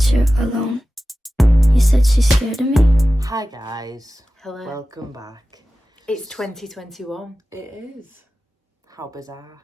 that you're alone. You said she's scared of me. Hi guys. Hello. Welcome back. It's 2021. It is. How bizarre.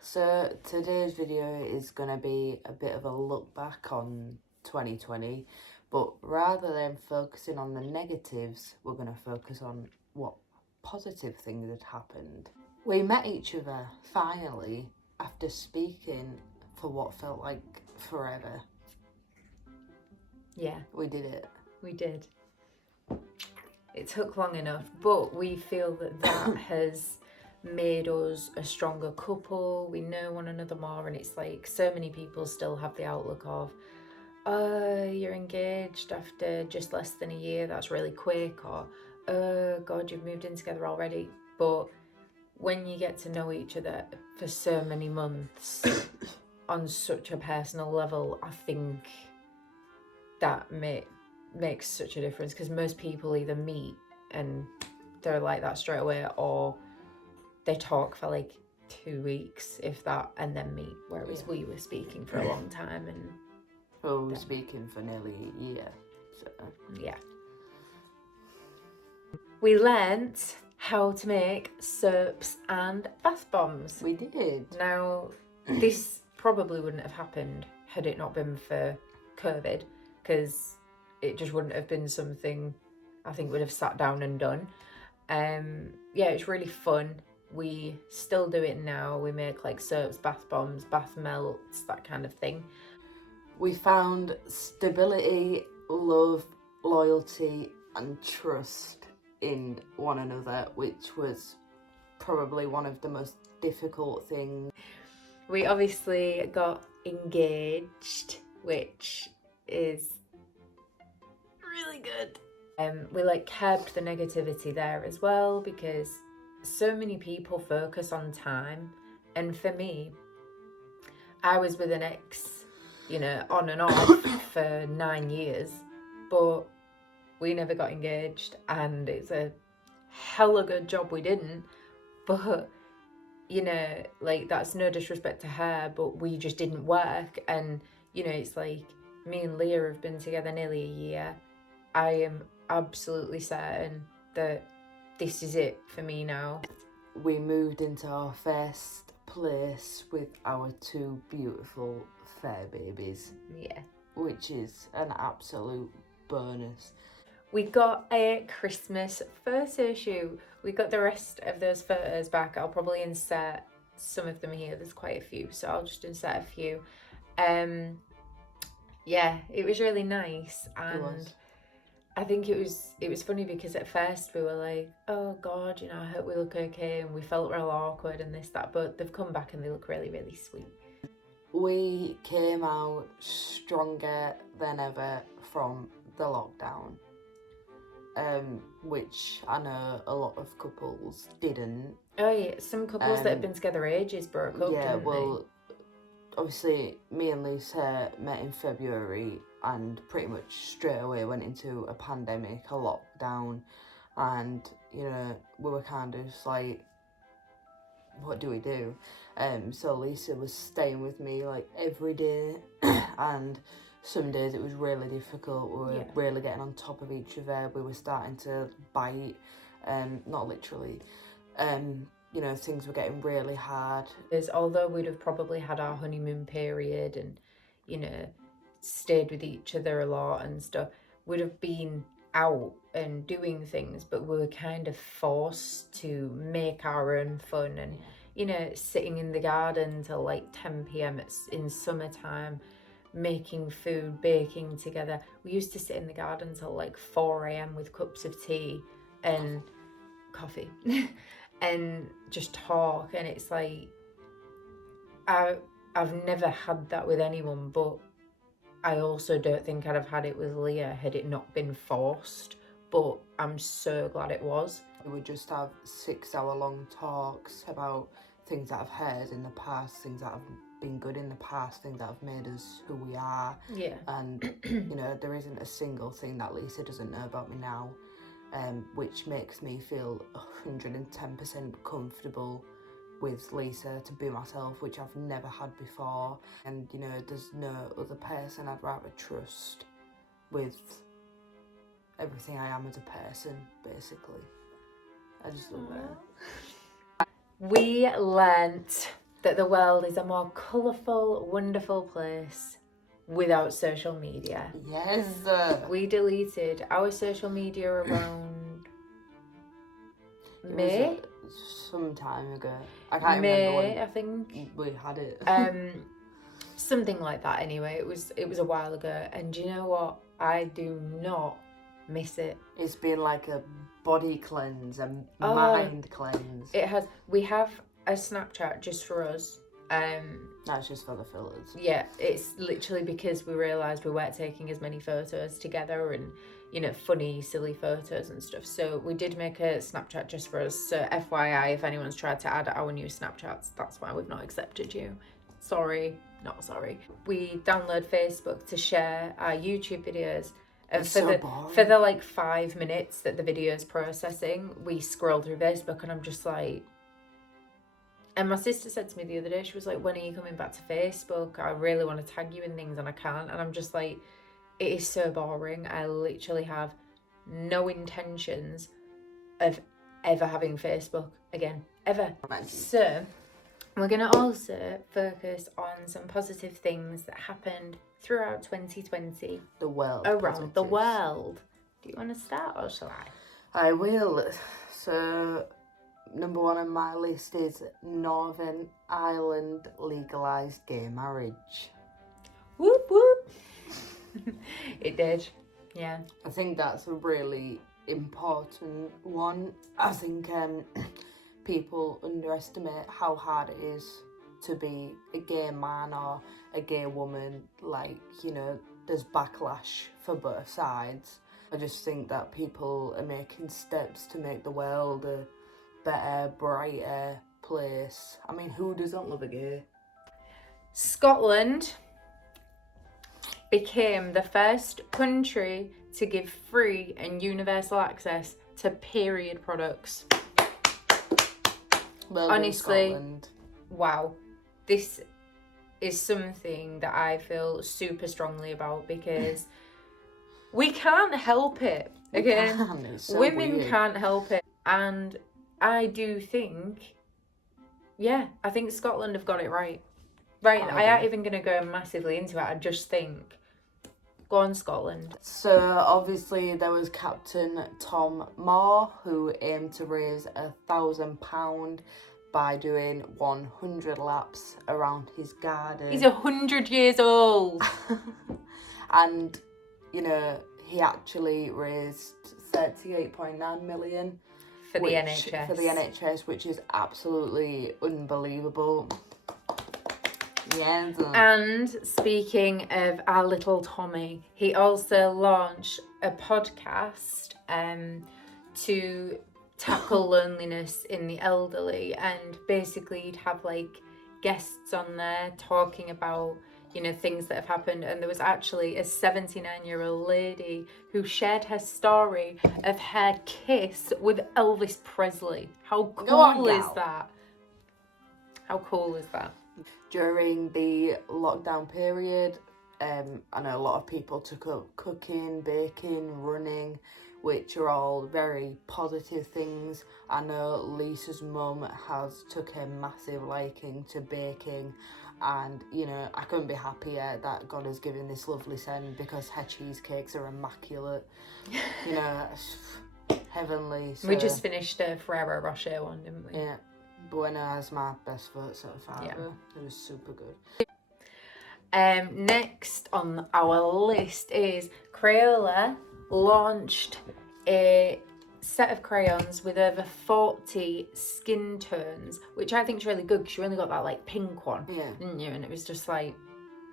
So today's video is going to be a bit of a look back on 2020, but rather than focusing on the negatives, we're going to focus on what positive things had happened. We met each other finally after speaking for what felt like forever. Yeah, We did it. we did. It took long enough, but we feel that has made us a stronger couple. We know one another more, and it's like so many people still have the outlook of, oh, you're engaged after just less than a year, that's really quick, or oh God, you've moved in together already. But when you get to know each other for so many months on such a personal level, I think that makes such a difference, because most people either meet and they're like that straight away, or they talk for like 2 weeks, if that, and then meet, whereas we were speaking for a long time. And Well, we were speaking for nearly a year, so yeah, we learnt how to make soaps and bath bombs. we did. Now, this probably wouldn't have happened had it not been for COVID, because it just wouldn't have been something I think we'd have sat down and done. Yeah, it's really fun. We still do it now. We make like soaps, bath bombs, bath melts, that kind of thing. We found stability, love, loyalty and trust in one another, which was probably one of the most difficult things. We obviously got engaged, which is really good. We like kept the negativity there as well, because so many people focus on time, and for me, I was with an ex, on and off for 9 years, but we never got engaged, and it's a hella good job we didn't. But like, that's no disrespect to her, but we just didn't work. And it's like, me and Leah have been together nearly a year. I am absolutely certain that this is it for me now. We moved into our first place with our 2 beautiful fair babies. Yeah. Which is an absolute bonus. We got a Christmas photo shoot. We got the rest of those photos back. I'll probably insert some of them here. There's quite a few, so I'll just insert a few. Yeah, it was really nice, and I think it was funny because at first we were like, oh God, I hope we look okay, and we felt real awkward and this, that, but they've come back and they look really, really sweet. We came out stronger than ever from the lockdown, which I know a lot of couples didn't. Oh yeah, some couples that have been together ages broke up, didn't they? Obviously me and Lisa met in February and pretty much straight away went into a pandemic, a lockdown, and we were kind of just like, what do we do? So Lisa was staying with me like every day and some days it was really difficult. We were really getting on top of each other. We were starting to bite, not literally. Things were getting really hard. Although we'd have probably had our honeymoon period and, stayed with each other a lot and stuff, we'd have been out and doing things, but we were kind of forced to make our own fun and, sitting in the garden till like 10 p.m. in summertime, making food, baking together. We used to sit in the garden till like 4 a.m. with cups of tea and coffee and just talk. And it's like, I've never had that with anyone, but I also don't think I'd have had it with Leah had it not been forced, but I'm so glad it was. We would just have 6-hour-long talks about things that I've heard in the past, things that have been good in the past, things that have made us who we are. Yeah. And, there isn't a single thing that Lisa doesn't know about me now, which makes me feel 110% comfortable with Lisa to be myself, which I've never had before. And, you know, there's no other person I'd rather trust with everything I am as a person, basically. I just love it. We learnt that the world is a more colourful, wonderful place without social media. Yes. We deleted our social media around May. Some time ago. I can't remember when I think we had it. Something like that. Anyway, it was a while ago. And do you know what? I do not miss it. It's been like a body cleanse, a mind cleanse. It has. We have a Snapchat just for us. That's just for the fillers. Yeah, it's literally because we realised we weren't taking as many photos together and, you know, funny, silly photos and stuff. So we did make a Snapchat just for us. So FYI, if anyone's tried to add our new Snapchats, that's why we've not accepted you. Sorry, not sorry. We download Facebook to share our YouTube videos. And for the like 5 minutes that the video's processing, we scroll through Facebook and I'm just like... And my sister said to me the other day, she was like, when are you coming back to Facebook? I really want to tag you in things and I can't. And I'm just like, it is so boring. I literally have no intentions of ever having Facebook again, ever. So we're going to also focus on some positive things that happened throughout 2020. The world. Around positives. the world. Do you want to start or shall I? I will. So... Number 1 on my list is Northern Ireland legalised gay marriage. Whoop whoop. It did, yeah. I think that's a really important one. I think people underestimate how hard it is to be a gay man or a gay woman. Like, you know, there's backlash for both sides. I just think that people are making steps to make the world a better, brighter place. I mean, who doesn't love a gay? Scotland became the first country to give free and universal access to period products. Well, honestly, Scotland. Wow. This is something that I feel super strongly about because we can't help it. Okay? Women can't help it. And I do think, I think Scotland have got it right. Right, I ain't even going to go massively into it. I just think, go on, Scotland. So, obviously, there was Captain Tom Moore, who aimed to raise £1,000 by doing 100 laps around his garden. He's 100 years old. And, you know, he actually raised 38.9 million. For the NHS. For the NHS, which is absolutely unbelievable. Yes. And speaking of our little Tommy, he also launched a podcast to tackle loneliness in the elderly. And basically he'd have like guests on there talking about, you know, things that have happened. And there was actually a 79-year-old lady who shared her story of her kiss with Elvis Presley. How cool is that? How cool is that? During the lockdown period, I know a lot of people took up cooking, baking, running, which are all very positive things. I know Lisa's mum has took a massive liking to baking. And, you know, I couldn't be happier that God has given this lovely son because her cheesecakes are immaculate. You know, heavenly. So, we just finished a Ferrero Rocher one, didn't we? Yeah. Bueno is my best vote so far. Yeah. It was super good. Next on our list is Crayola launched a set of crayons with over 40 skin tones, which I think is really good because you only got that like pink one, didn't you? And it was just like,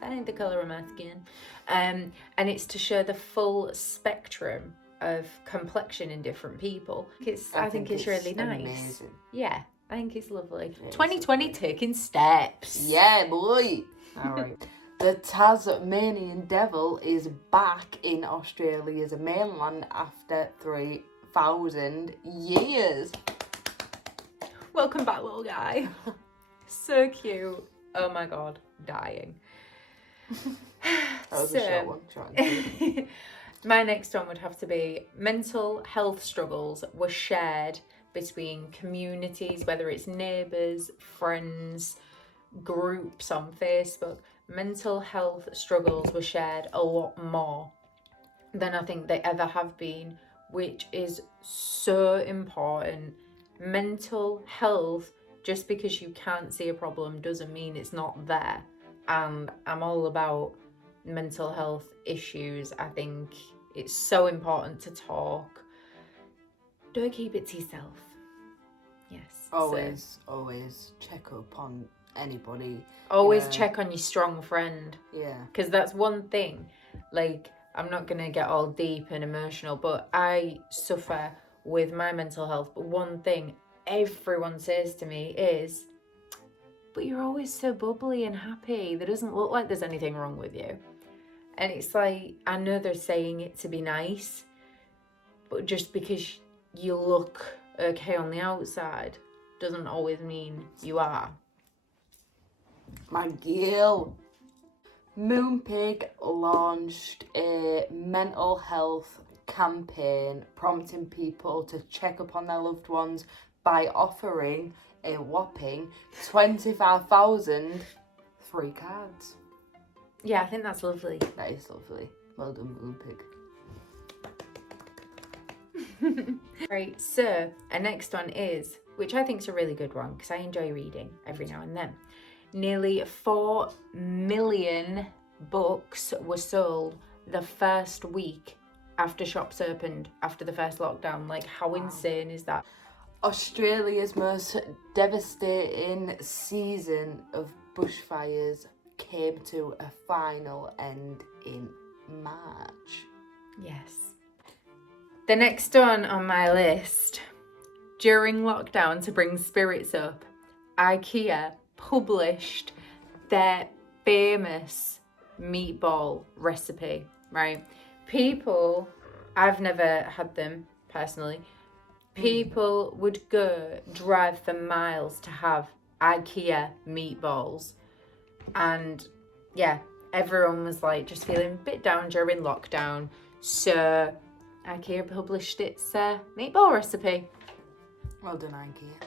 that ain't the colour of my skin. And it's to show the full spectrum of complexion in different people. I think it's really nice. Amazing. Yeah, I think it's lovely. 2020 taking steps. Yeah, boy. All right. The Tasmanian devil is back in Australia's mainland after 3,000 years. Welcome back, little guy. So cute. Oh my god, dying. That was a short one. Short and sweet. My next one would have to be mental health struggles were shared between communities, whether it's neighbours, friends, groups on Facebook. Mental health struggles were shared a lot more than I think they ever have been, which is so important. Mental health, just because you can't see a problem doesn't mean it's not there. And I'm all about mental health issues. I think it's so important to talk. Don't keep it to yourself. Yes. Always check up on anybody. Always check on your strong friend. Yeah. Because that's one thing. Like, I'm not going to get all deep and emotional, but I suffer with my mental health. But one thing everyone says to me is, but you're always so bubbly and happy. There doesn't look like there's anything wrong with you. And it's like, I know they're saying it to be nice, but just because you look okay on the outside doesn't always mean you are. My girl. Moonpig launched a mental health campaign prompting people to check up on their loved ones by offering a whopping 25,000 free cards. Yeah, I think that's lovely. That is lovely. Well done, Moonpig. Right, so our next one is, which I think is a really good one because I enjoy reading every now and then. Nearly 4 million books were sold the first week after shops opened, after the first lockdown. Like, how insane is that? Australia's most devastating season of bushfires came to a final end in March. Yes. The next one on my list, during lockdown, to bring spirits up, IKEA published their famous meatball recipe, right? People, I've never had them personally, people would go drive for miles to have IKEA meatballs. And yeah, everyone was like just feeling a bit down during lockdown. So IKEA published its meatball recipe. Well done, IKEA.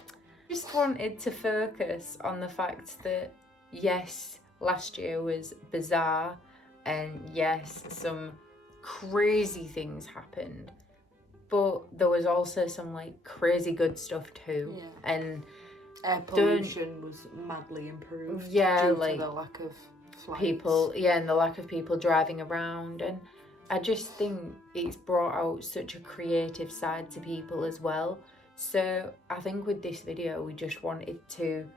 Just wanted to focus on the fact that yes, last year was bizarre, and yes, some crazy things happened, but there was also some like crazy good stuff too. Yeah. And air pollution was madly improved. Yeah, due like to the lack of flights. people, and the lack of people driving around. And I just think it's brought out such a creative side to people as well. So I think with this video, we just wanted to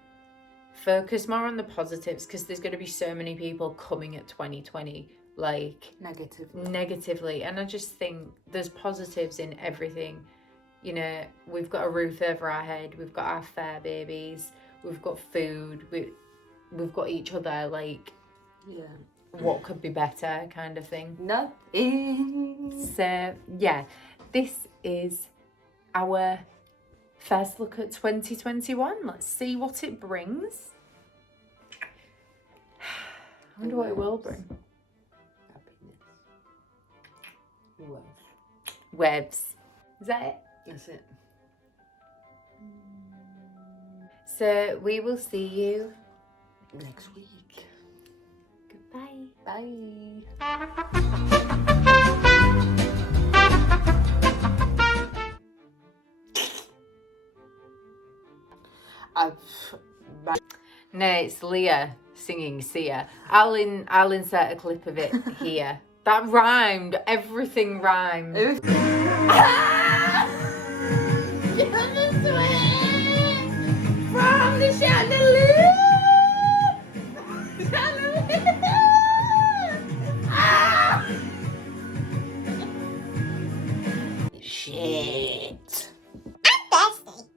focus more on the positives, because there's going to be so many people coming at 2020 like negatively, and I just think there's positives in everything. You know, we've got a roof over our head, we've got our fur babies, we've got food, we've got each other. Like, yeah, what could be better, kind of thing. Nothing. So yeah, this is our first look at 2021. Let's see what it brings. I wonder what it will bring. Happiness. Wealth. Webs. Is that it? That's it. So we will see you Next week. Goodbye. Bye. No, it's Leah singing Sia. I'll insert a clip of it here. That rhymed. Everything rhymed. From the chandelier. Shit. I'm thirsty.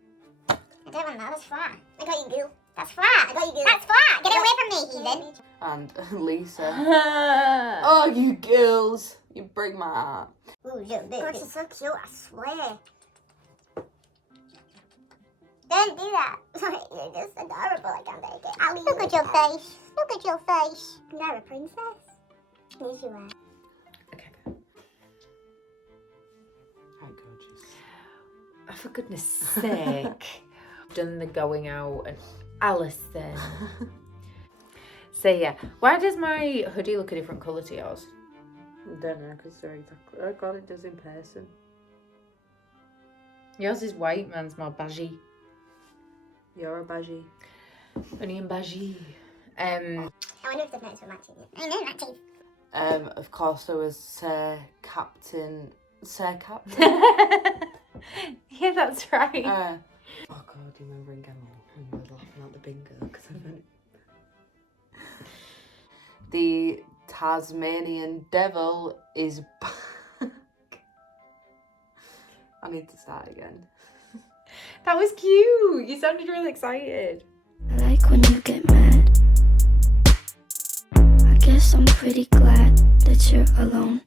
I don't want that. That's flat. I got you, goo. That's flat. I got you, goo. That's flat. Get away from me, heathen. And Lisa. Oh, you girls. You break my heart. Ooh, little bit. God, she's so cute, I swear. Don't do that. You're just adorable. I can't take it. I'll look at your face. Look at your face. You're a princess. Yes, you are. Okay. Hi, gorgeous. Oh, for goodness sake. Done the going out and Alison. So yeah, why does my hoodie look a different colour to yours? I don't know, because they're exactly... Oh God, it does in person. Yours is white, mine's more beigey. You're a badgie. Onion beigey. I wonder if the notes were matching it. I know matching. Of course, there was Sir Captain. Yeah, that's right. Oh God, do you remember in Gemmell when we were laughing at the bingo because I meant the Tasmanian devil is back. I need to start again. That was cute. You sounded really excited. I like when you get mad. I guess I'm pretty glad that you're alone.